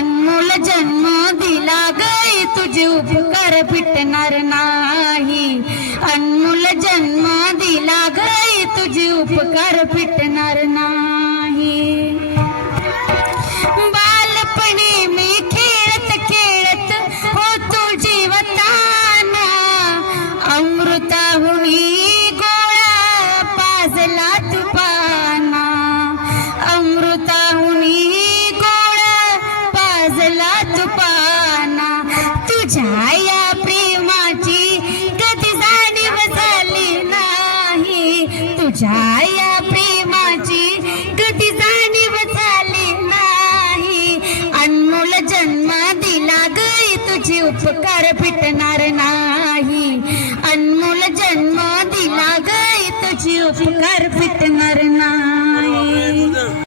अनमोल जन्म दिला गई तुझे उपकार फिटणार नाही. अनमोल जन्म दिला गई तुझे उपकार फिटणार नाही. बालपणी मी खेळत खेळत हो तुझी वताना अमृता लागला तुपाना तुझ्या या प्रेमाची कधी जाणी बसली नाही. तुझ्या या प्रेमाची कधी जाणी बसली नाही. अनमोल जन्म दिला गई तुझी उपकार फिटणार नाही. अनमोल जन्म दिला गई तुझे उपकार फिटणार